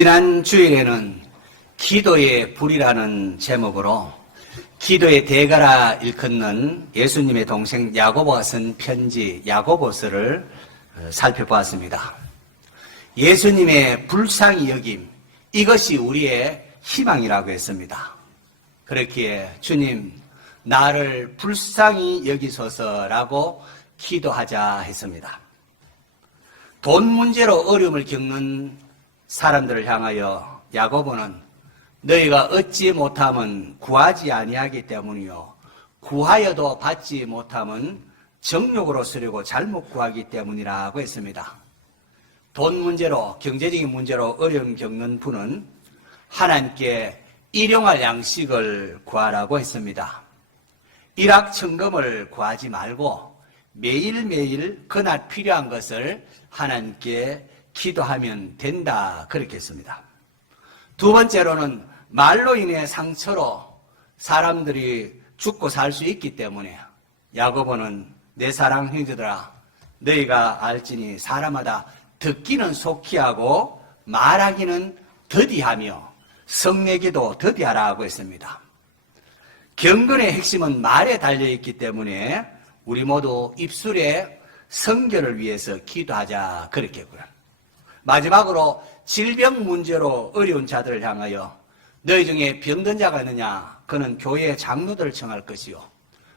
지난 주일에는 기도의 불이라는 제목으로 기도의 대가라 일컫는 예수님의 동생 야고보가 쓴 편지 야고보서를 살펴보았습니다. 예수님의 불쌍히 여김, 이것이 우리의 희망이라고 했습니다. 그렇기에 주님, 나를 불쌍히 여기소서라고 기도하자 했습니다. 돈 문제로 어려움을 겪는 사람들을 향하여 야고보는 너희가 얻지 못함은 구하지 아니하기 때문이요 구하여도 받지 못함은 정욕으로 쓰려고 잘못 구하기 때문이라고 했습니다. 돈 문제로, 경제적인 문제로 어려움 겪는 분은 하나님께 일용할 양식을 구하라고 했습니다. 일확천금을 구하지 말고 매일매일 그날 필요한 것을 하나님께 기도하면 된다, 그렇게 했습니다. 두 번째로는 말로 인해 상처로 사람들이 죽고 살 수 있기 때문에 야고보는 내 사랑 형제들아, 너희가 알지니 사람마다 듣기는 속히 하고 말하기는 더디하며 성내기도 더디하라고 했습니다. 경건의 핵심은 말에 달려있기 때문에 우리 모두 입술의 성결을 위해서 기도하자, 그렇게 했고요. 마지막으로 질병 문제로 어려운 자들을 향하여 너희 중에 병든 자가 있느냐? 그는 교회 장로들을 청할 것이요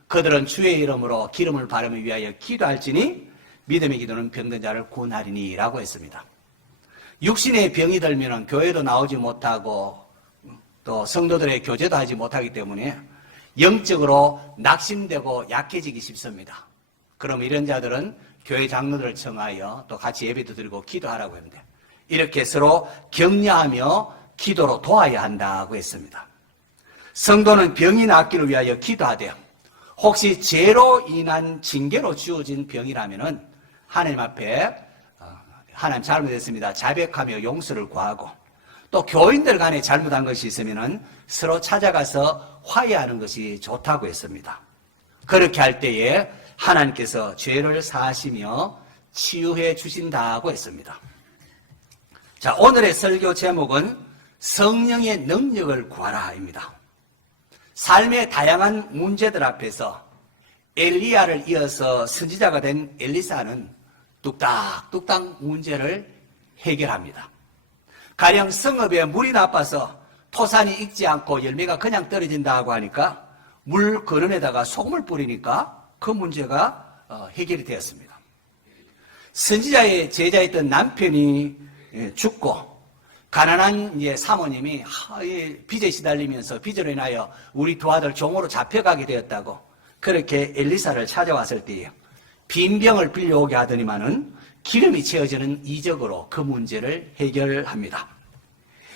그들은 주의 이름으로 기름을 바르기 위하여 기도할지니 믿음의 기도는 병든 자를 구원하리니 라고 했습니다. 육신의 병이 들면 교회도 나오지 못하고 또 성도들의 교제도 하지 못하기 때문에 영적으로 낙심되고 약해지기 쉽습니다. 그럼 이런 자들은 교회 장로들을 청하여 또 같이 예배도 드리고 기도하라고 했는데 이렇게 서로 격려하며 기도로 도와야 한다고 했습니다. 성도는 병이 낫기를 위하여 기도하되 혹시 죄로 인한 징계로 주어진 병이라면 하나님 앞에 하나님 잘못했습니다, 자백하며 용서를 구하고 또 교인들 간에 잘못한 것이 있으면 서로 찾아가서 화해하는 것이 좋다고 했습니다. 그렇게 할 때에 하나님께서 죄를 사하시며 치유해 주신다고 했습니다. 자, 오늘의 설교 제목은 성령의 능력을 구하라입니다. 삶의 다양한 문제들 앞에서 엘리야를 이어서 선지자가 된 엘리사는 뚝딱뚝딱 문제를 해결합니다. 가령 성읍에 물이 나빠서 토산이 익지 않고 열매가 그냥 떨어진다고 하니까 물 거름에다가 소금을 뿌리니까 그 문제가 해결이 되었습니다. 선지자의 제자였던 남편이 죽고 가난한 사모님이 빚에 시달리면서 빚으로 인하여 우리 두 아들 종으로 잡혀가게 되었다고 그렇게 엘리사를 찾아왔을 때에 빈병을 빌려오게 하더니만은 기름이 채워지는 이적으로 그 문제를 해결합니다.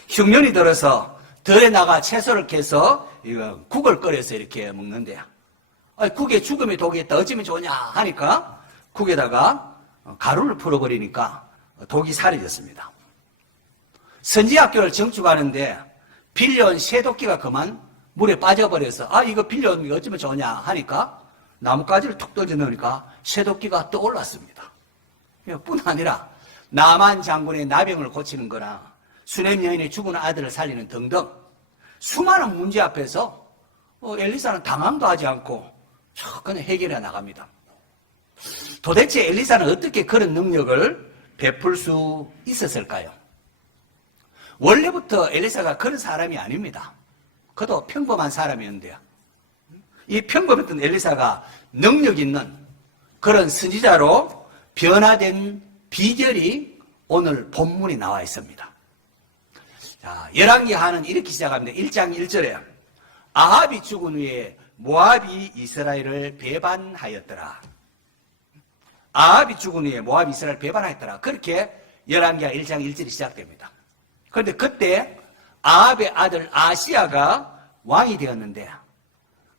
흉년이 들어서 들에 나가 채소를 캐서 국을 끓여서 이렇게 먹는데요. 국에 죽음의 독이 있다, 어찌면 좋냐 하니까 국에다가 가루를 풀어버리니까 독이 사라졌습니다. 선지학교를 정축하는데 빌려온 새도끼가 그만 물에 빠져버려서 이거 빌려온 게 어쩌면 좋냐 하니까 나뭇가지를 툭 던져 넣으니까 새도끼가 떠올랐습니다. 뿐 아니라 나만 장군의 나병을 고치는 거나 수냄 여인의 죽은 아들을 살리는 등등 수많은 문제 앞에서 엘리사는 당황도 하지 않고 그냥 해결해 나갑니다. 도대체 엘리사는 어떻게 그런 능력을 베풀 수 있었을까요? 원래부터 엘리사가 그런 사람이 아닙니다. 그도 평범한 사람이었는데요. 이 평범했던 엘리사가 능력 있는 그런 선지자로 변화된 비결이 오늘 본문에 나와 있습니다. 자, 열왕기하는 이렇게 시작합니다. 1장 1절에 아합이 죽은 후에 모압이 이스라엘을 배반하였더라. 아합이 죽은 후에 모압이 이스라엘을 배반하였더라. 그렇게 열왕기하 1장 1절이 시작됩니다. 그런데 그때 아합의 아들 아시야가 왕이 되었는데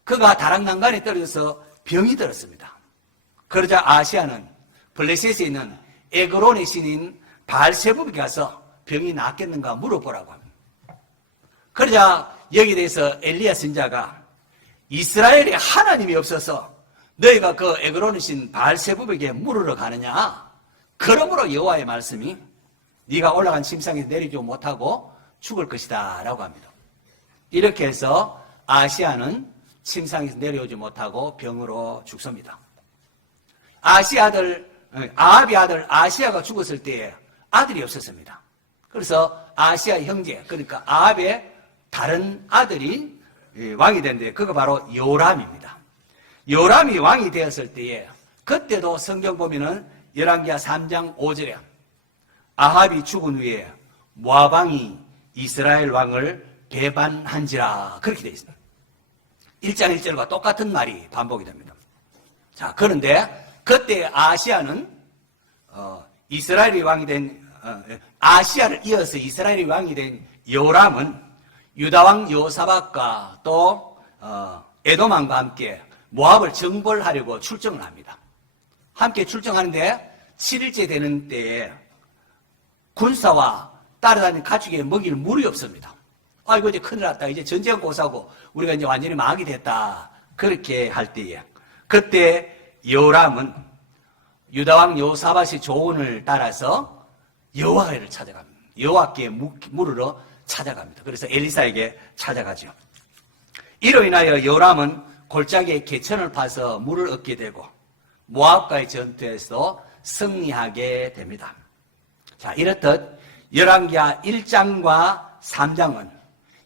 그가 다락난간에 떨어져서 병이 들었습니다. 그러자 아시야는 블레셋에 있는 에그론의 신인 바알세불에게 가서 병이 낫겠는가 물어보라고 합니다. 그러자 여기에 대해서 엘리야 선지자가 이스라엘에 하나님이 없어서 너희가 그 에그론의 신 바알세불에게 물으러 가느냐? 그러므로 여호와의 말씀이 네가 올라간 침상에서 내리지 못하고 죽을 것이다 라고 합니다. 이렇게 해서 아시아는 침상에서 내려오지 못하고 병으로 죽습니다. 아합의 아들 아시아가 죽었을 때에 아들이 없었습니다. 그래서 아시아 형제, 그러니까 아합의 다른 아들이 왕이 됐는데 그거 바로 요람입니다. 요람이 왕이 되었을 때에 그때도 성경 보면은 열왕기하 3장 5절에 아합이 죽은 후에 모압 왕이 이스라엘 왕을 배반한지라 그렇게 되어 있습니다. 1장 1절과 똑같은 말이 반복이 됩니다. 자, 그런데 그때 아시아는 이스라엘이 왕이 된 아시아를 이어서 이스라엘이 왕이 된 요람은 유다왕 여호사밧과 또 에돔왕과 함께 모압을 정벌하려고 출정을 합니다. 함께 출정하는데 7일째 되는 때에 군사와 따라다니는 가축에 먹일 물이 없습니다. 아이고 이제 큰일 났다. 이제 전쟁 고사고 우리가 이제 완전히 망하게 됐다. 그렇게 할 때에 그때 요람은 유다왕 여호사밧의 조언을 따라서 여호와를 찾아갑니다. 여호와께 물으러 찾아갑니다. 그래서 엘리사에게 찾아가죠. 이로 인하여 요람은 골짜기에 개천을 파서 물을 얻게 되고 모압과의 전투에서 승리하게 됩니다. 자, 이렇듯 열왕기하 1장과 3장은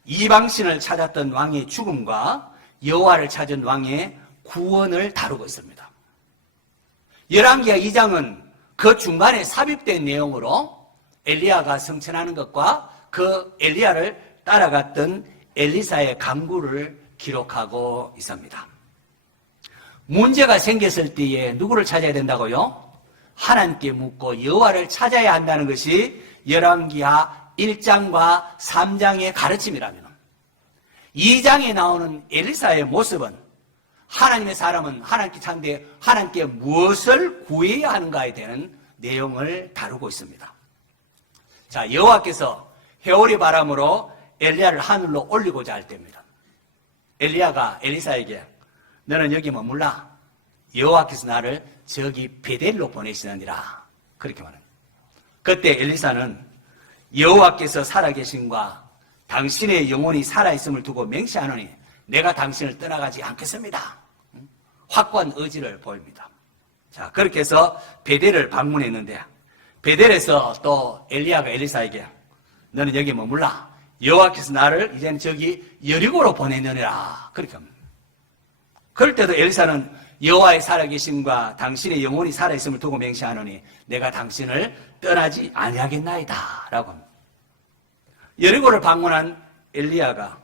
이방신을 찾았던 왕의 죽음과 여호와를 찾은 왕의 구원을 다루고 있습니다. 열왕기하 2장은 그 중간에 삽입된 내용으로 엘리야가 승천하는 것과 그 엘리야를 따라갔던 엘리사의 강구를 기록하고 있습니다. 문제가 생겼을 때에 누구를 찾아야 된다고요? 하나님께 묻고 여호와를 찾아야 한다는 것이 열왕기하 1장과 3장의 가르침이라면 2장에 나오는 엘리사의 모습은 하나님의 사람은 하나님께 찾는데 하나님께 무엇을 구해야 하는가에 대한 내용을 다루고 있습니다. 자, 여호와께서 회오리 바람으로 엘리야를 하늘로 올리고자 할 때입니다. 엘리야가 엘리사에게 너는 여기 머물라. 여호와께서 나를 저기 베델로 보내시느니라. 그렇게 말합니다. 그때 엘리사는 여호와께서 살아계심과 당신의 영혼이 살아있음을 두고 맹세하노니 내가 당신을 떠나가지 않겠습니다. 확고한 의지를 보입니다. 자, 그렇게 해서 베델을 방문했는데 베델에서 또 엘리야가 엘리사에게 너는 여기 머물라. 여호와께서 나를 이제는 저기 여리고로 보내느니라. 그렇게 합니다. 그럴 때도 엘리사는 여호와의 살아계심과 당신의 영혼이 살아있음을 두고 맹세하노니 내가 당신을 떠나지 아니하겠나이다 라고 합니다. 여리고를 방문한 엘리야가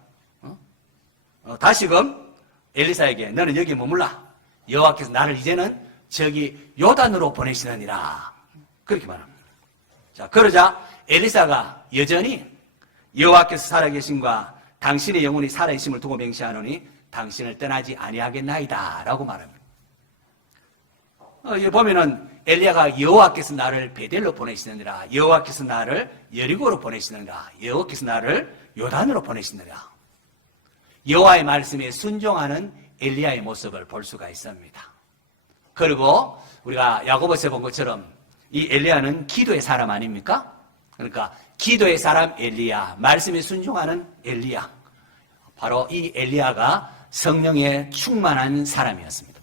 다시금 엘리사에게 너는 여기 머물라. 여호와께서 나를 이제는 저기 요단으로 보내시느니라. 그렇게 말합니다. 자, 그러자 엘리사가 여전히 여호와께서 살아계심과 당신의 영혼이 살아있음을 두고 맹세하노니 당신을 떠나지 아니하겠나이다 라고 말합니다. 여기 보면은 엘리야가 여호와께서 나를 베델로 보내시느니라, 여호와께서 나를 여리고로 보내시느니라, 여호와께서 나를 요단으로 보내시느니라. 여호와의 말씀에 순종하는 엘리야의 모습을 볼 수가 있습니다. 그리고 우리가 야고보서에 본 것처럼 이 엘리야는 기도의 사람 아닙니까? 그러니까 기도의 사람 엘리야, 말씀에 순종하는 엘리야. 바로 이 엘리야가 성령에 충만한 사람이었습니다.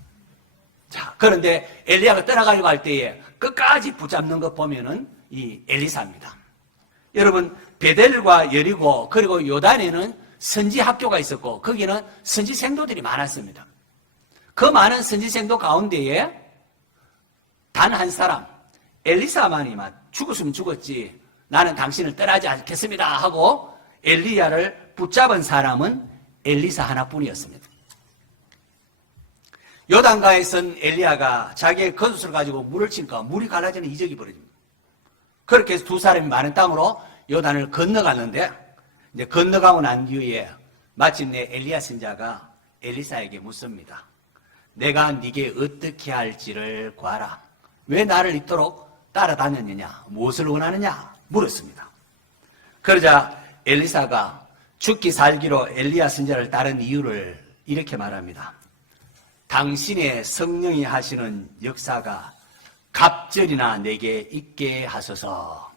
자, 그런데 엘리야가 떠나가려고 할 때에 끝까지 붙잡는 것 보면은 이 엘리사입니다. 여러분, 베델과 여리고 그리고 요단에는 선지 학교가 있었고 거기는 선지 생도들이 많았습니다. 그 많은 선지 생도 가운데에 단 한 사람 엘리사만이만 죽었으면 죽었지 나는 당신을 떠나지 않겠습니다 하고 엘리야를 붙잡은 사람은 엘리사 하나뿐이었습니다. 요단가에 선 엘리야가 자기의 겉옷을 가지고 물을 치니까 물이 갈라지는 이적이 벌어집니다. 그렇게 해서 두 사람이 많은 땅으로 요단을 건너갔는데 이제 건너가고 난 뒤에 마침내 엘리야 선자가 엘리사에게 묻습니다. 내가 네게 어떻게 할지를 구하라. 왜 나를 이토록 따라다녔느냐? 무엇을 원하느냐? 물었습니다. 그러자 엘리사가 죽기 살기로 엘리야 선자를 따른 이유를 이렇게 말합니다. 당신의 성령이 하시는 역사가 갑절이나 내게 있게 하소서.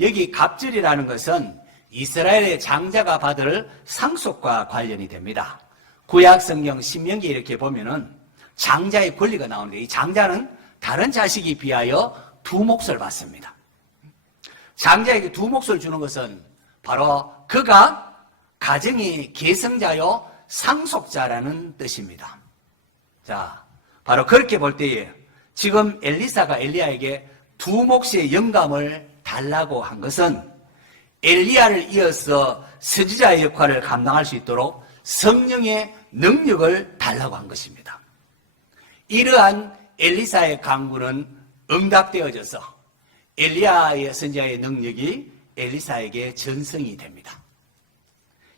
여기 갑절이라는 것은 이스라엘의 장자가 받을 상속과 관련이 됩니다. 구약 성경 신명기에 이렇게 보면은 장자의 권리가 나오는데 이 장자는 다른 자식에 비하여 두 몫을 받습니다. 장자에게 두 몫을 주는 것은 바로 그가 가정의 계승자요 상속자라는 뜻입니다. 자, 바로 그렇게 볼 때에 지금 엘리사가 엘리야에게 두 몫의 영감을 달라고 한 것은 엘리야를 이어서 선지자의 역할을 감당할 수 있도록 성령의 능력을 달라고 한 것입니다. 이러한 엘리사의 간구는 응답되어져서 엘리야의 선지자의 능력이 엘리사에게 전승이 됩니다.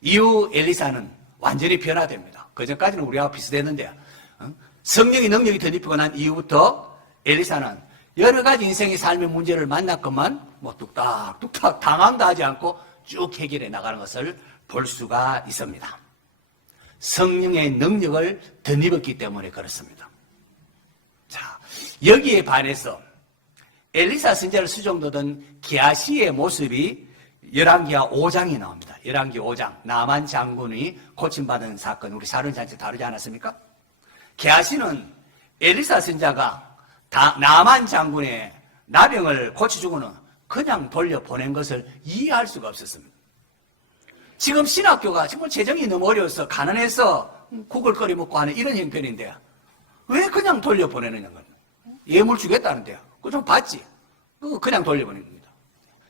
이후 엘리사는 완전히 변화됩니다. 그전까지는 우리와 비슷했는데 성령의 능력이 덧입히고 난 이후부터 엘리사는 여러 가지 인생의 삶의 문제를 만났건만 뚝딱뚝딱 당황도 하지 않고 쭉 해결해 나가는 것을 볼 수가 있습니다. 성령의 능력을 덧입었기 때문에 그렇습니다. 자, 여기에 반해서 엘리사 선지자를 수종도던 게하시의 모습이 열왕기하 5장이 나옵니다. 열왕기 5장 나만 장군이 고침받은 사건 우리 사륜잔치 다루지 않았습니까? 게하시는 엘리사 선지자가 나만 장군의 나병을 고쳐주고는 그냥 돌려보낸 것을 이해할 수가 없었습니다. 지금 신학교가 정말 재정이 너무 어려워서 가난해서 국을 끓여 먹고 하는 이런 형편인데 왜 그냥 돌려보내느냐 겁니다. 예물 주겠다는데요. 그거 좀 받지. 그냥 돌려보내는 겁니다.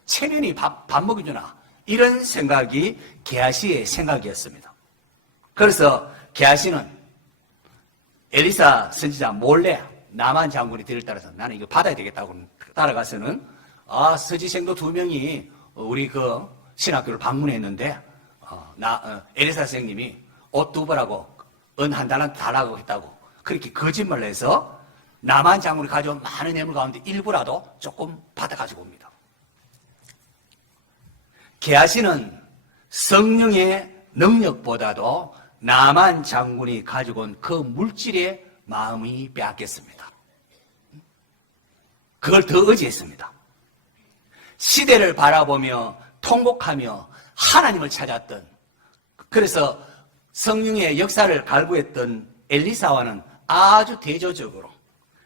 체면이 밥 먹여주나 이런 생각이 게하시의 생각이었습니다. 그래서 게하시는 엘리사 선지자 몰래 나만 장군이 데를 따라서 나는 이거 받아야 되겠다고 따라가서는 서지생도 2명이 우리 그 신학교를 방문했는데 엘리사 선생님이 옷 2벌하고 은 한 달한테 달라고 했다고 그렇게 거짓말을 해서 나만 장군이 가져온 많은 예물 가운데 일부라도 조금 받아가지고 옵니다. 게하시는 성령의 능력보다도 나만 장군이 가지고 온 그 물질에 마음이 빼앗겼습니다. 그걸 더 의지했습니다. 시대를 바라보며 통곡하며 하나님을 찾았던, 그래서 성령의 역사를 갈구했던 엘리사와는 아주 대조적으로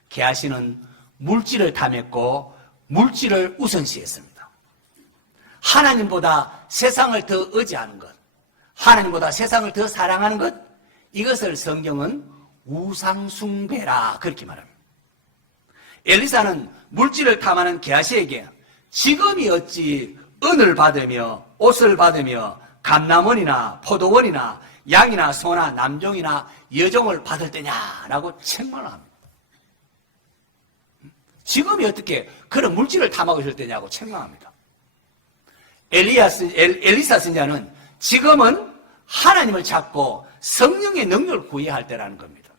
게하시는 물질을 탐했고 물질을 우선시했습니다. 하나님보다 세상을 더 의지하는 것, 하나님보다 세상을 더 사랑하는 것, 이것을 성경은 우상숭배라 그렇게 말합니다. 엘리사는 물질을 탐하는 게하시에게 지금이 어찌 은을 받으며 옷을 받으며 감남원이나 포도원이나 양이나 소나 남종이나 여종을 받을 때냐라고 책망을 합니다. 지금이 어떻게 그런 물질을 탐하고 있을 때냐고 책망합니다. 엘리사 선지자는 지금은 하나님을 찾고 성령의 능력을 구해야 할 때라는 겁니다.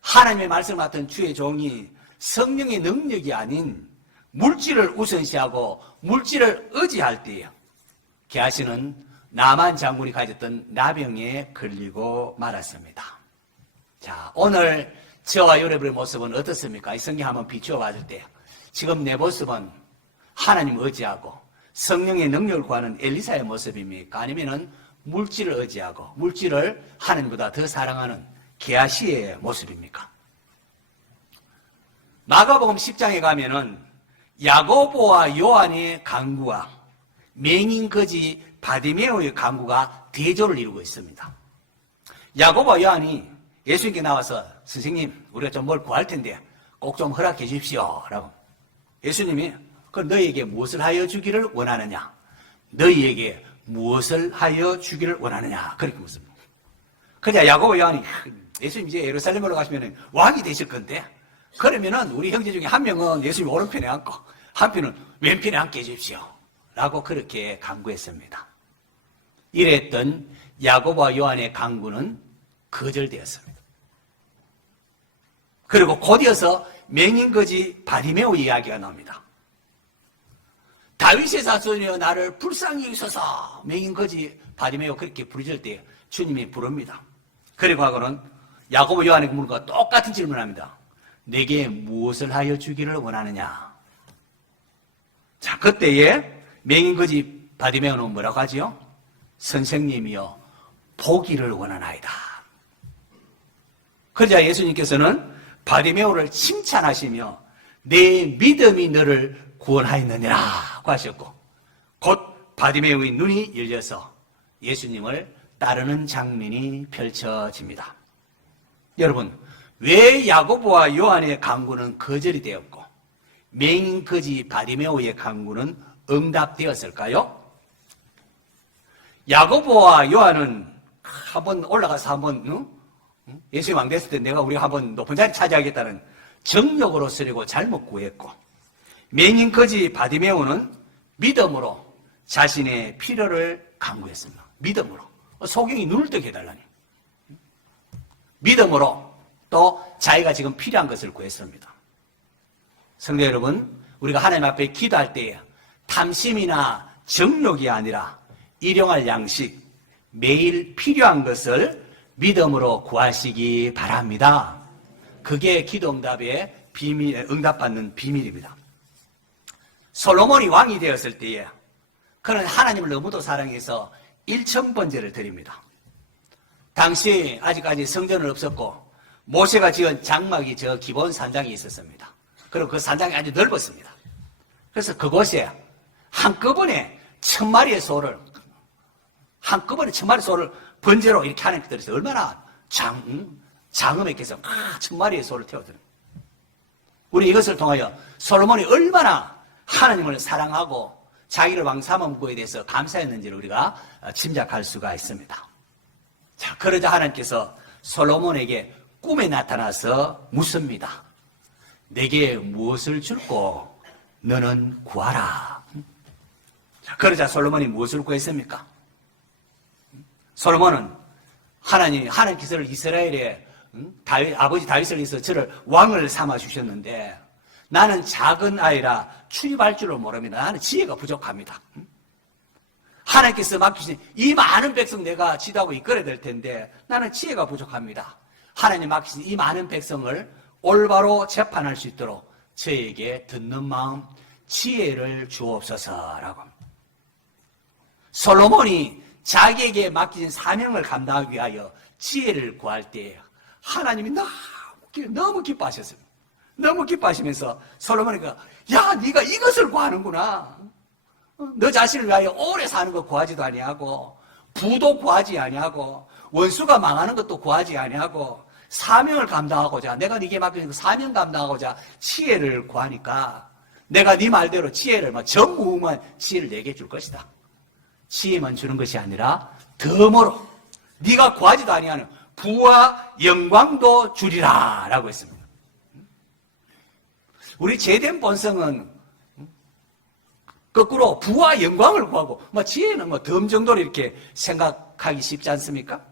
하나님의 말씀을 맡은 주의 종이 성령의 능력이 아닌 물질을 우선시하고 물질을 의지할 때에 게하시는 나만 장군이 가졌던 나병에 걸리고 말았습니다. 자, 오늘 저와 여러분의 모습은 어떻습니까? 이 성경 한번 비추어 봤을 때 지금 내 모습은 하나님을 의지하고 성령의 능력을 구하는 엘리사의 모습입니까? 아니면은 물질을 의지하고 물질을 하나님보다 더 사랑하는 게하시의 모습입니까? 마가복음 10장에 가면은 야고보와 요한의 간구와 맹인 거지 바디메오의 간구가 대조를 이루고 있습니다. 야고보와 요한이 예수님께 나와서 선생님 우리가 좀 뭘 구할 텐데 꼭 좀 허락해 주십시오 라고. 예수님이 그 너희에게 무엇을 하여 주기를 원하느냐, 너희에게 무엇을 하여 주기를 원하느냐 그렇게 묻습니다. 그러자 야고보 요한이 예수님 이제 예루살렘으로 가시면 왕이 되실 건데 그러면은 우리 형제 중에 한 명은 예수님 오른편에 앉고 한편은 왼편에 앉게 해주십시오 라고 그렇게 간구했습니다. 이랬던 야고보와 요한의 간구는 거절되었습니다. 그리고 곧이어서 맹인거지 바디메오 이야기가 나옵니다. 다윗의 자손이여 나를 불쌍히 여기소서. 맹인거지 바디메오 그렇게 부르실 때 주님이 부릅니다. 그리고 하고는 야고보 요한의 물과 똑같은 질문을 합니다. 내게 무엇을 하여 주기를 원하느냐? 자, 그때에 맹인거지 바디메오는 뭐라고 하지요? 선생님이여 보기를 원하나이다. 그러자 예수님께서는 바디메오를 칭찬하시며 내 믿음이 너를 구원하였느니라 고 하셨고, 곧 바디메오의 눈이 열려서 예수님을 따르는 장면이 펼쳐집니다. 여러분, 왜 야고보와 요한의 강구는 거절이 되었고 맹인거지 바디메오의 강구는 응답되었을까요? 야고보와 요한은 한번 올라가서 한번 예수님 왕 됐을 때 내가 우리가 한번 높은 자리 차지하겠다는 정욕으로 쓰려고 잘못 구했고, 맹인거지 바디메오는 믿음으로 자신의 필요를 강구했습니다. 믿음으로. 소경이 눈을 뜨게 해달라니. 믿음으로 또 자기가 지금 필요한 것을 구했습니다. 성도 여러분, 우리가 하나님 앞에 기도할 때에 탐심이나 정욕이 아니라 일용할 양식, 매일 필요한 것을 믿음으로 구하시기 바랍니다. 그게 기도 응답의 비밀, 응답받는 비밀입니다. 솔로몬이 왕이 되었을 때에 그는 하나님을 너무도 사랑해서 일천번제를 드립니다. 당시 아직까지 성전은 없었고 모세가 지은 장막이 저 기본 산장이 있었습니다. 그리고 그 산장이 아주 넓었습니다. 그래서 그곳에 한꺼번에 1000마리의 소를 번제로 이렇게 하나님께 드려서 얼마나 장엄했겠어. 1000마리의 소를 태워드립니다. 우리 이것을 통하여 솔로몬이 얼마나 하나님을 사랑하고 자기를 왕 삼은 거에 대해서 감사했는지를 우리가 짐작할 수가 있습니다. 자, 그러자 하나님께서 솔로몬에게 꿈에 나타나서 묻습니다. 내게 무엇을 줄고 너는 구하라. 자, 그러자 솔로몬이 무엇을 구했습니까? 솔로몬은 하나님께서 이스라엘의 아버지 다윗을 위해서 저를 왕을 삼아 주셨는데 나는 작은 아이라 출입할 줄을 모릅니다. 나는 지혜가 부족합니다. 하나님께서 맡기신 이 많은 백성 내가 지도하고 이끌어야 될 텐데 나는 지혜가 부족합니다. 하나님 맡기신 이 많은 백성을 올바로 재판할 수 있도록 저에게 듣는 마음, 지혜를 주옵소서라고 합니다. 솔로몬이 자기에게 맡기신 사명을 감당하기 위하여 지혜를 구할 때 하나님이 너무 기뻐하셨습니다. 너무 기뻐하시면서 솔로몬이가 야, 네가 이것을 구하는구나. 너 자신을 위하여 오래 사는 거 구하지도 아니하고 부도 구하지 아니하고 원수가 망하는 것도 구하지 아니하고 사명을 감당하고자 내가 네게 맡긴 사명 감당하고자 지혜를 구하니까 내가 네 말대로 지혜를 전무후무한 지혜를 내게 줄 것이다. 지혜만 주는 것이 아니라 덤으로 네가 구하지도 아니하는 부와 영광도 주리라 라고 했습니다. 우리 죄된 본성은 거꾸로 부와 영광을 구하고 지혜는 덤 정도로 이렇게 생각하기 쉽지 않습니까?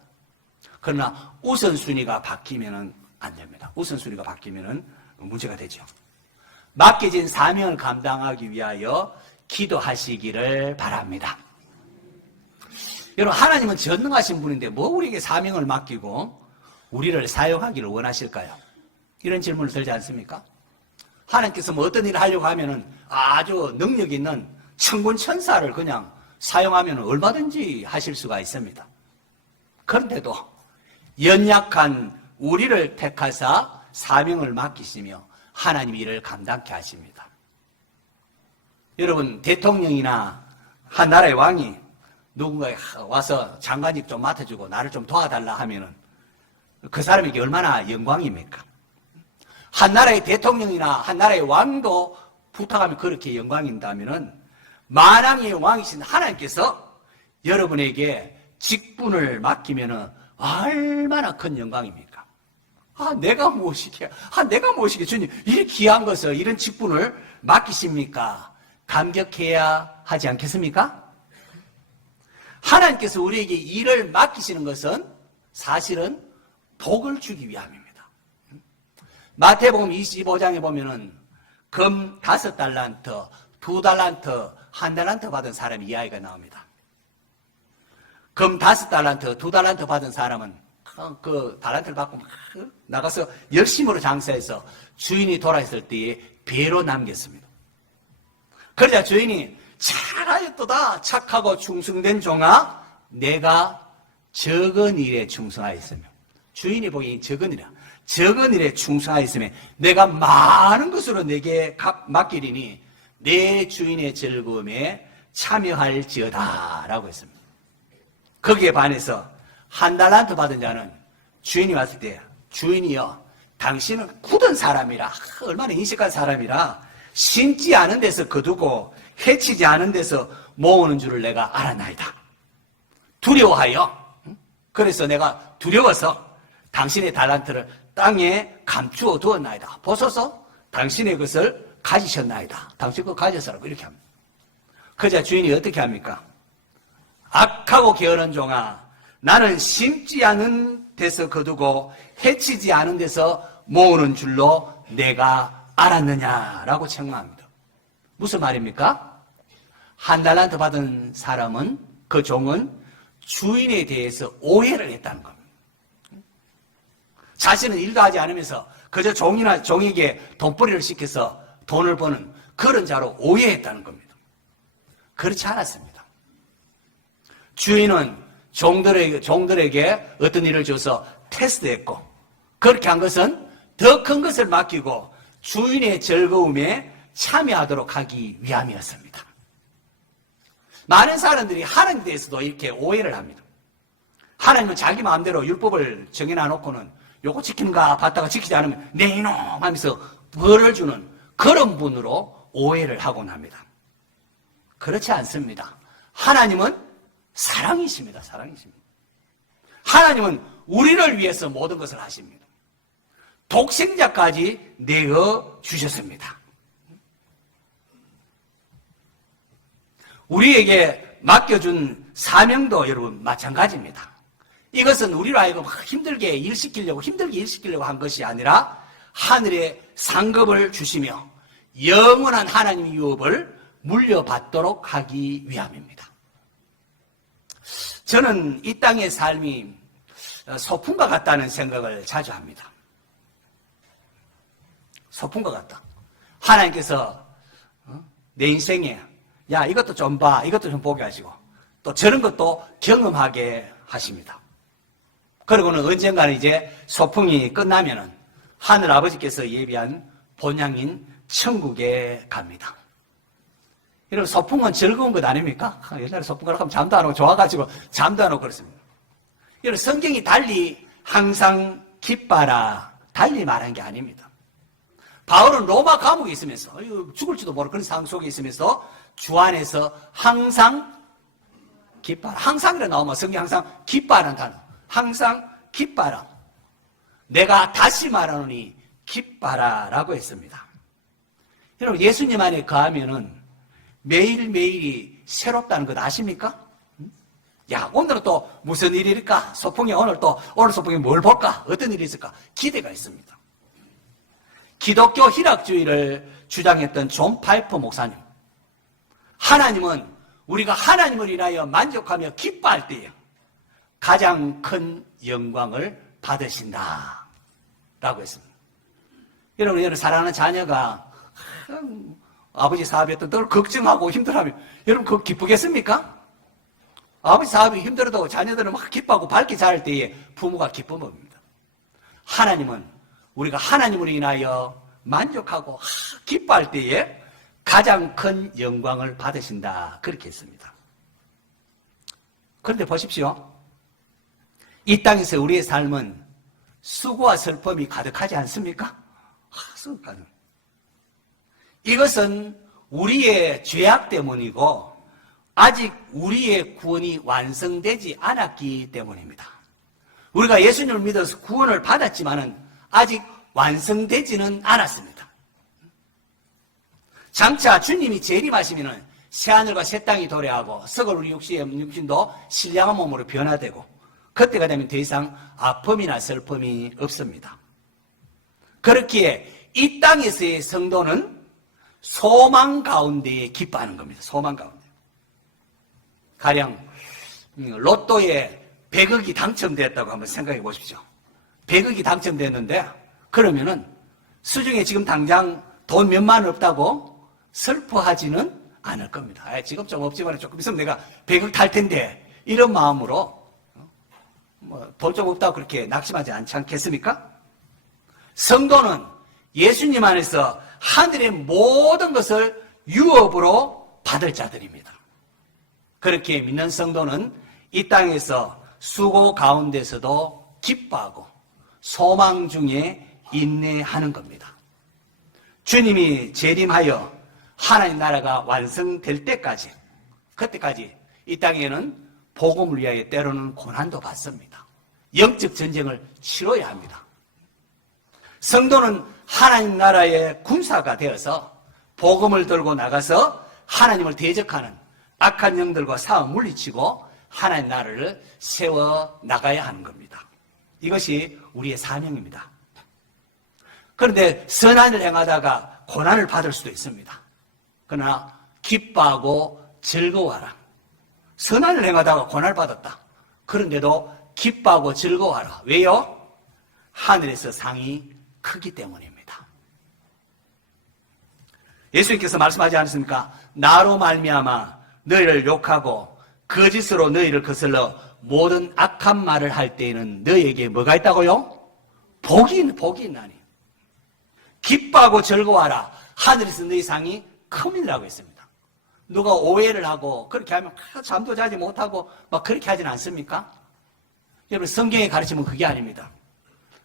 그러나 우선순위가 바뀌면 안 됩니다. 우선순위가 바뀌면 문제가 되죠. 맡겨진 사명을 감당하기 위하여 기도하시기를 바랍니다. 여러분, 하나님은 전능하신 분인데 우리에게 사명을 맡기고 우리를 사용하기를 원하실까요? 이런 질문을 들지 않습니까? 하나님께서 어떤 일을 하려고 하면은 아주 능력 있는 천군 천사를 그냥 사용하면 얼마든지 하실 수가 있습니다. 그런데도 연약한 우리를 택하사 사명을 맡기시며 하나님 일을 감당케 하십니다. 여러분, 대통령이나 한 나라의 왕이 누군가 와서 장관직 좀 맡아주고 나를 좀 도와달라 하면은 그 사람에게 얼마나 영광입니까? 한 나라의 대통령이나 한 나라의 왕도 부탁하면 그렇게 영광인다면은 만왕의 왕이신 하나님께서 여러분에게 직분을 맡기면은 얼마나 큰 영광입니까? 내가 무엇이게 주님 이렇게 귀한 것을 이런 직분을 맡기십니까? 감격해야 하지 않겠습니까? 하나님께서 우리에게 일을 맡기시는 것은 사실은 복을 주기 위함입니다. 마태복음 25장에 보면은 금 5달란트, 2달란트, 1달란트 받은 사람 이야기가 나옵니다. 금 5달란트, 2달란트 받은 사람은 그 달란트를 받고 나가서 열심으로 장사해서 주인이 돌아있을 때에 배로 남겼습니다. 그러자 주인이 잘하였도다. 착하고 충성된 종아, 내가 적은 일에 충성하였으며. 주인이 보기엔 적은 일이야. 적은 일에 충성하였으며 내가 많은 것으로 내게 맡기리니 내 주인의 즐거움에 참여할지어다 라고 했습니다. 거기에 반해서 한 달란트 받은 자는 주인이 왔을 때, 주인이여 당신은 굳은 사람이라, 얼마나 인식한 사람이라 심지 않은 데서 거두고 해치지 않은 데서 모으는 줄을 내가 알았나이다. 두려워하여, 그래서 내가 두려워서 당신의 달란트를 땅에 감추어 두었나이다. 보소서 당신의 것을 가지셨나이다. 당신 그거 가졌으라고 이렇게 합니다. 그자 주인이 어떻게 합니까? 악하고 게으른 종아, 나는 심지 않은 데서 거두고 해치지 않은 데서 모으는 줄로 내가 알았느냐라고 책망합니다. 무슨 말입니까? 한 달란트 받은 사람은, 그 종은 주인에 대해서 오해를 했다는 겁니다. 자신은 일도 하지 않으면서 그저 종에게 돈벌이를 시켜서 돈을 버는 그런 자로 오해했다는 겁니다. 그렇지 않았습니다. 주인은 종들에게 어떤 일을 줘서 테스트했고, 그렇게 한 것은 더 큰 것을 맡기고 주인의 즐거움에 참여하도록 하기 위함이었습니다. 많은 사람들이 하나님에 대해서도 이렇게 오해를 합니다. 하나님은 자기 마음대로 율법을 정해놔놓고는 요거 지키는가 봤다가 지키지 않으면 내 이놈 하면서 벌을 주는 그런 분으로 오해를 하곤 합니다. 그렇지 않습니다. 하나님은 사랑이십니다. 사랑이십니다. 하나님은 우리를 위해서 모든 것을 하십니다. 독생자까지 내어 주셨습니다. 우리에게 맡겨준 사명도 여러분 마찬가지입니다. 이것은 우리로 하여금 힘들게 일시키려고 한 것이 아니라 하늘의 상급을 주시며 영원한 하나님의 유업을 물려받도록 하기 위함입니다. 저는 이 땅의 삶이 소풍과 같다는 생각을 자주 합니다. 소풍과 같다. 하나님께서 내 인생에 야 이것도 좀 봐, 이것도 좀 보게 하시고 또 저런 것도 경험하게 하십니다. 그리고는 언젠가는 이제 소풍이 끝나면은 하늘 아버지께서 예비한 본향인 천국에 갑니다. 여러분 소풍은 즐거운 것 아닙니까? 옛날에 소풍 가려고 하면 잠도 안 오고 좋아가지고 잠도 안 오고 그렇습니다. 여러분 성경이 달리 항상 기뻐라 달리 말한 게 아닙니다. 바울은 로마 감옥에 있으면서 죽을지도 모르는 그런 상황 속에 있으면서 주 안에서 항상 기뻐라. 항상이라 나오면 성경 항상 기뻐하는 단어. 항상 기뻐라. 내가 다시 말하노니 기뻐라라고 했습니다. 여러분 예수님 안에 거하면은 매일매일이 새롭다는 것 아십니까? 야 오늘은 또 무슨 일일까? 소풍이 오늘 소풍이 뭘 볼까? 어떤 일이 있을까? 기대가 있습니다. 기독교 희락주의를 주장했던 존 파이퍼 목사님, 하나님은 우리가 하나님을 인하여 만족하며 기뻐할 때에 가장 큰 영광을 받으신다 라고 했습니다. 여러분 사랑하는 자녀가 아버지 사업에 늘 걱정하고 힘들어하면 여러분 그거 기쁘겠습니까? 아버지 사업이 힘들어도 자녀들은 막 기뻐하고 밝게 자랄 때에 부모가 기쁜 법입니다. 하나님은 우리가 하나님으로 인하여 만족하고 기뻐할 때에 가장 큰 영광을 받으신다 그렇게 했습니다. 그런데 보십시오. 이 땅에서 우리의 삶은 수고와 슬픔이 가득하지 않습니까? 이것은 우리의 죄악 때문이고 아직 우리의 구원이 완성되지 않았기 때문입니다. 우리가 예수님을 믿어서 구원을 받았지만은 아직 완성되지는 않았습니다. 장차 주님이 재림하시면은 새하늘과 새 땅이 도래하고 썩을 우리 육신도 신령한 몸으로 변화되고 그때가 되면 더 이상 아픔이나 슬픔이 없습니다. 그렇기에 이 땅에서의 성도는 소망 가운데에 기뻐하는 겁니다. 소망 가운데. 가령 로또에 100억이 당첨됐다고 한번 생각해 보십시오. 100억이 당첨됐는데 그러면은 수중에 지금 당장 돈 몇만 원 없다고 슬퍼하지는 않을 겁니다. 지금 좀 없지만 조금 있으면 내가 배극 탈 텐데 이런 마음으로 돈 좀 없다고 그렇게 낙심하지 않지 않겠습니까? 성도는 예수님 안에서 하늘의 모든 것을 유업으로 받을 자들입니다. 그렇게 믿는 성도는 이 땅에서 수고 가운데서도 기뻐하고 소망 중에 인내하는 겁니다. 주님이 재림하여 하나님 나라가 완성될 때까지, 그때까지 이 땅에는 복음을 위하여 때로는 고난도 받습니다. 영적 전쟁을 치러야 합니다. 성도는 하나님 나라의 군사가 되어서 복음을 들고 나가서 하나님을 대적하는 악한 영들과 싸워 물리치고 하나님 나라를 세워 나가야 하는 겁니다. 이것이 우리의 사명입니다. 그런데 선한 일을 행하다가 고난을 받을 수도 있습니다. 그러나 기뻐하고 즐거워하라. 선한 일을 행하다가 고난을 받았다. 그런데도 기뻐하고 즐거워하라. 왜요? 하늘에서 상이 크기 때문입니다. 예수님께서 말씀하지 않습니까? 나로 말미암아 너희를 욕하고 거짓으로 너희를 거슬러 모든 악한 말을 할 때에는 너희에게 뭐가 있다고요? 복이 있나니. 기뻐하고 즐거워하라. 하늘에서 너희 상이 큼이라고 했습니다. 누가 오해를 하고 그렇게 하면 잠도 자지 못하고 막 그렇게 하진 않습니까? 여러분 성경의 가르침은 그게 아닙니다.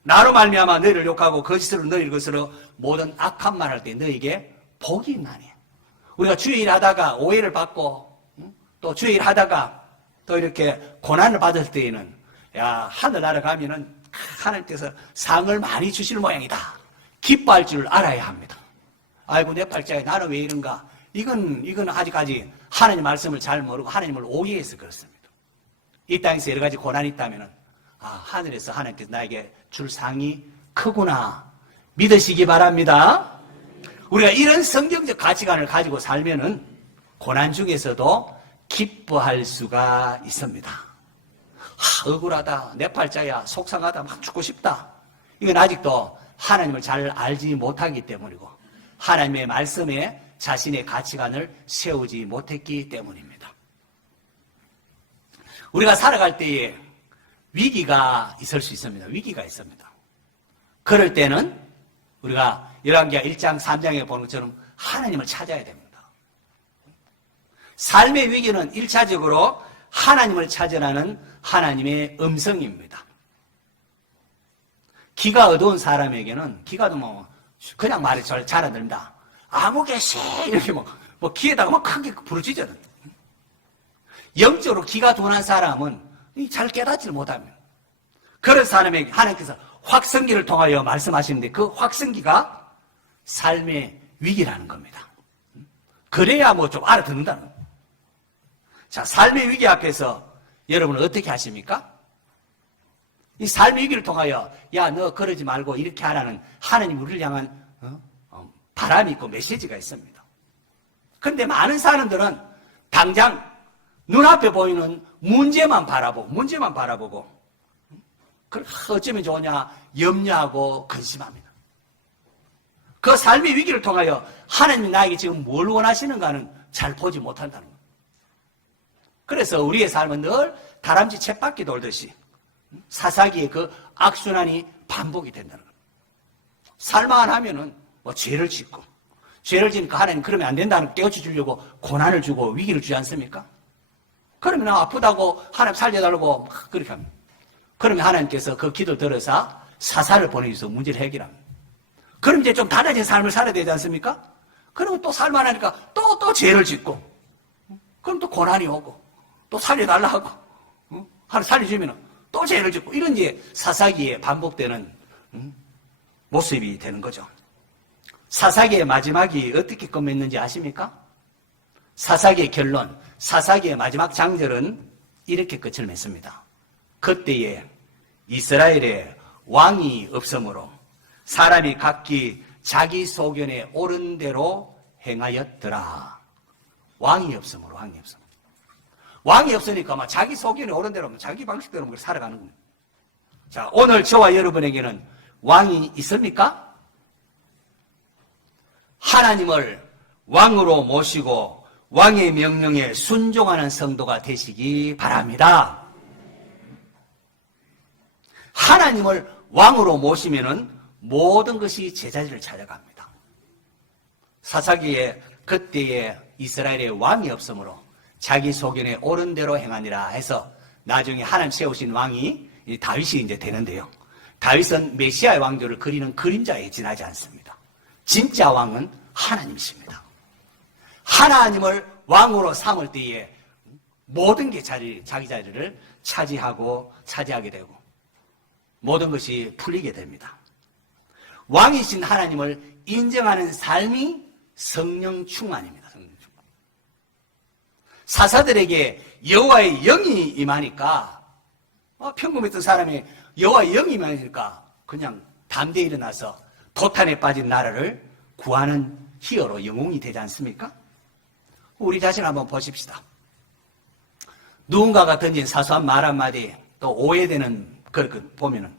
나로 말미암아 너희를 욕하고 거짓으로 너희를 거슬러 모든 악한 말 할 때 너희에게 복이 있나니. 우리가 주의 일 하다가 오해를 받고 또 주의 일 하다가 또 이렇게 고난을 받을 때에는 야 하늘나라 가면은 하나님께서 상을 많이 주실 모양이다. 기뻐할 줄 알아야 합니다. 아이고 내 팔자에 나는 왜 이런가. 이건 아직까지 하나님 말씀을 잘 모르고 하나님을 오해해서 그렇습니다. 이 땅에서 여러 가지 고난이 있다면은 하늘에서 하나님께서 나에게 줄 상이 크구나 믿으시기 바랍니다. 우리가 이런 성경적 가치관을 가지고 살면은 고난 중에서도 기뻐할 수가 있습니다. 억울하다, 내 팔자야, 속상하다, 막 죽고 싶다. 이건 아직도 하나님을 잘 알지 못하기 때문이고 하나님의 말씀에 자신의 가치관을 세우지 못했기 때문입니다. 우리가 살아갈 때에 위기가 있을 수 있습니다. 위기가 있습니다. 그럴 때는 우리가 열왕기하 1장 3장에 보는 것처럼 하나님을 찾아야 됩니다. 삶의 위기는 1차적으로 하나님을 찾으라는 하나님의 음성입니다. 기가 어두운 사람에게는 기가 어두우면 그냥 말이 잘 안 들립니다. 아무 개시 이렇게 뭐 귀에다가 막 크게 부르짖어요. 영적으로 기가 둔한 사람은 잘 깨닫지를 못합니다. 그런 사람에게 하나님께서 확성기를 통하여 말씀하시는데 그 확성기가 삶의 위기라는 겁니다. 그래야 뭐 좀 알아듣는다는 겁니다. 자, 삶의 위기 앞에서 여러분은 어떻게 하십니까? 이 삶의 위기를 통하여 야, 너 그러지 말고 이렇게 하라는 하나님 우리를 향한 바람이 있고 메시지가 있습니다. 그런데 많은 사람들은 당장 눈앞에 보이는 문제만 바라보고 어쩌면 좋으냐 염려하고 근심합니다. 그 삶의 위기를 통하여 하나님이 나에게 지금 뭘 원하시는가는 잘 보지 못한다는 겁니다. 그래서 우리의 삶은 늘 다람쥐 쳇바퀴 돌듯이 사사기의 그 악순환이 반복이 된다는 겁니다. 살만 하면은 뭐 죄를 짓고 죄를 지니까 하나님 그러면 안 된다는 깨우쳐 주려고 고난을 주고 위기를 주지 않습니까? 그러면 아프다고 하나님 살려달라고 막 그렇게 합니다. 그러면 하나님께서 그 기도 들어서 사사를 보내주셔서 문제를 해결합니다. 그럼 이제 좀 달라진 삶을 살아야 되지 않습니까? 그러면 또 살만하니까 또 죄를 짓고 그럼 또 고난이 오고 또 살려달라 하고 하나님 살려주면 또 죄를 짓고 이런 이제 사사기에 반복되는 모습이 되는 거죠. 사사기의 마지막이 어떻게 끝맺는지 아십니까? 사사기의 결론, 사사기의 마지막 장절은 이렇게 끝을 맺습니다. 그때에 이스라엘에 왕이 없으므로 사람이 각기 자기 소견에 옳은 대로 행하였더라. 왕이 없으므로. 왕이 없으니까 막 자기 소견에 옳은 대로 자기 방식대로 살아가는 겁니다. 자, 오늘 저와 여러분에게는 왕이 있습니까? 하나님을 왕으로 모시고 왕의 명령에 순종하는 성도가 되시기 바랍니다. 하나님을 왕으로 모시면은 모든 것이 제자리를 찾아갑니다. 사사기에 그때에 이스라엘의 왕이 없으므로 자기 소견에 옳은 대로 행하니라 해서 나중에 하나님 세우신 왕이 다윗이 이제 되는데요. 다윗은 메시아의 왕조를 그리는 그림자에 지나지 않습니다. 진짜 왕은 하나님이십니다. 하나님을 왕으로 삼을 때에 모든 게 자기 자리를 차지하게 되고 모든 것이 풀리게 됩니다. 왕이신 하나님을 인정하는 삶이 성령 충만입니다. 성령 충만. 사사들에게 여호와의 영이 임하니까 평범에 있던 사람이 여호와의 영이 임하니까 그냥 담대히 일어나서 도탄에 빠진 나라를 구하는 히어로 영웅이 되지 않습니까? 우리 자신 한번 보십시다. 누군가가 던진 사소한 말 한마디 또 오해되는 걸 보면은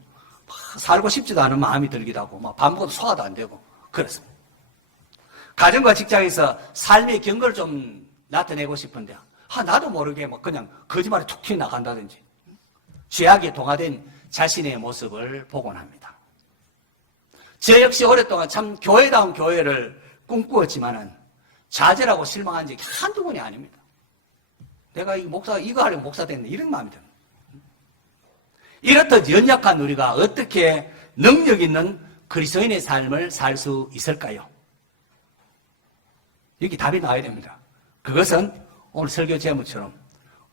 살고 싶지도 않은 마음이 들기도 하고 밥 먹어도 소화도 안 되고 그렇습니다. 가정과 직장에서 삶의 경고를 좀 나타내고 싶은데 나도 모르게 그냥 거짓말이 툭 튀어나간다든지 죄악에 동화된 자신의 모습을 보곤 합니다. 저 역시 오랫동안 참 교회다운 교회를 꿈꾸었지만은 좌절하고 실망한 적이 한두 번이 아닙니다. 내가 이거 하려고 목사 됐네 이런 마음이 듭니다. 이렇듯 연약한 우리가 어떻게 능력 있는 그리스도인의 삶을 살 수 있을까요? 여기 답이 나와야 됩니다. 그것은 오늘 설교 제목처럼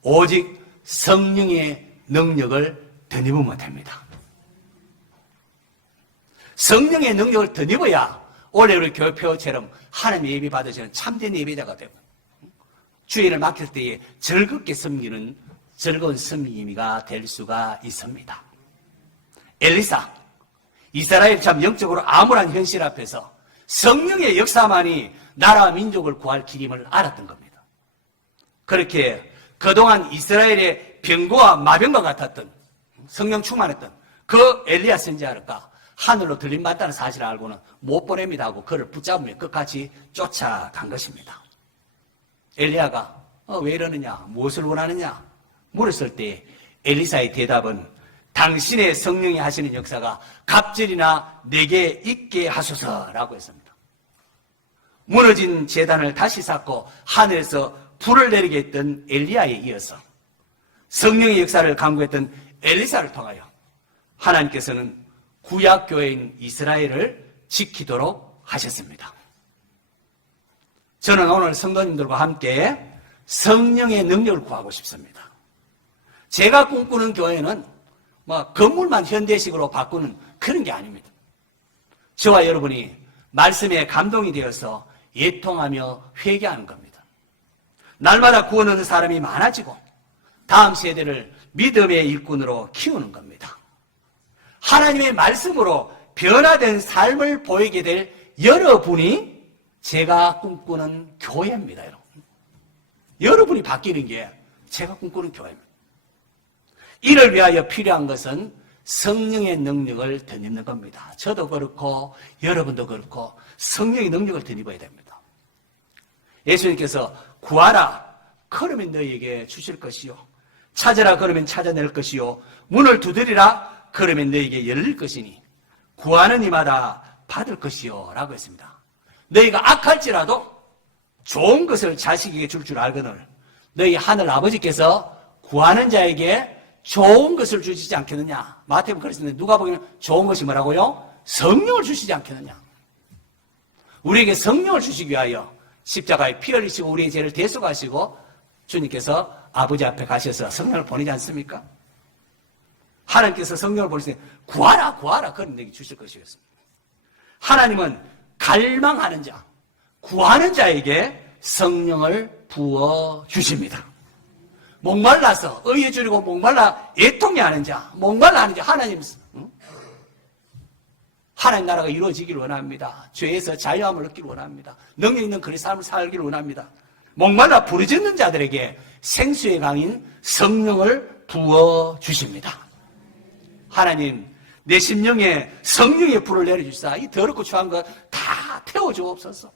오직 성령의 능력을 덧입으면 됩니다. 성령의 능력을 덧입어야 올해 우리 교회표처럼 하나님 예배 받으시는 참된 예배자가 되고 주일을 맡길 때에 즐겁게 섬기는 즐거운 섬김이가 될 수가 있습니다. 엘리사, 이스라엘 참 영적으로 암울한 현실 앞에서 성령의 역사만이 나라와 민족을 구할 길임을 알았던 겁니다. 그렇게 그동안 이스라엘의 병고와 마병과 같았던 성령 충만했던 그 엘리야 선지자가 하늘로 들림받다는 사실을 알고는 못 보냅니다 하고 그를 붙잡으며 끝까지 쫓아간 것입니다. 엘리야가 왜 이러느냐, 무엇을 원하느냐 물었을 때 엘리사의 대답은 당신의 성령이 하시는 역사가 갑절이나 내게 있게 하소서라고 했습니다. 무너진 제단을 다시 쌓고 하늘에서 불을 내리게 했던 엘리야에 이어서 성령의 역사를 강구했던 엘리사를 통하여 하나님께서는 구약교회인 이스라엘을 지키도록 하셨습니다. 저는 오늘 성도님들과 함께 성령의 능력을 구하고 싶습니다. 제가 꿈꾸는 교회는 건물만 현대식으로 바꾸는 그런 게 아닙니다. 저와 여러분이 말씀에 감동이 되어서 예통하며 회개하는 겁니다. 날마다 구원 얻는 사람이 많아지고 다음 세대를 믿음의 일꾼으로 키우는 겁니다. 하나님의 말씀으로 변화된 삶을 보이게 될 여러분이 제가 꿈꾸는 교회입니다, 여러분. 여러분이 바뀌는 게 제가 꿈꾸는 교회입니다. 이를 위하여 필요한 것은 성령의 능력을 덧입는 겁니다. 저도 그렇고 여러분도 그렇고 성령의 능력을 덧입어야 됩니다. 예수님께서 구하라 그러면 너희에게 주실 것이요 찾으라 그러면 찾아낼 것이요 문을 두드리라 그러면 너희에게 열릴 것이니 구하는 이마다 받을 것이요 라고 했습니다. 너희가 악할지라도 좋은 것을 자식에게 줄 줄 알거늘 너희 하늘 아버지께서 구하는 자에게 좋은 것을 주시지 않겠느냐. 마태복음 그랬습니다. 누가 보기에는 좋은 것이 뭐라고요? 성령을 주시지 않겠느냐. 우리에게 성령을 주시기 위하여 십자가에 피 흘리시고 우리의 죄를 대속하시고 주님께서 아버지 앞에 가셔서 성령을 보내지 않습니까? 하나님께서 성령을 보내실 때 구하라 구하라 그런 얘기 주실 것이었습니다. 하나님은 갈망하는 자, 구하는 자에게 성령을 부어주십니다. 목말라서 의에 줄이고 목말라 애통해 하는 자, 목말라 하는 자 하나님 나라가 이루어지기를 원합니다. 죄에서 자유함을 얻기를 원합니다. 능력 있는 그리스도의 삶을 살기를 원합니다. 목말라 부르짖는 자들에게 생수의 강인 성령을 부어주십니다. 하나님 내 심령에 성령의 불을 내려주시사 이 더럽고 추한 것 다 태워주옵소서.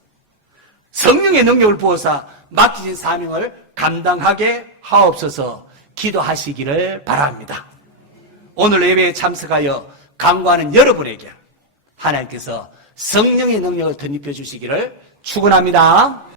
성령의 능력을 부어서 맡기신 사명을 감당하게 하옵소서 기도하시기를 바랍니다. 오늘 예배에 참석하여 강구하는 여러분에게 하나님께서 성령의 능력을 덧입혀 주시기를 축원합니다.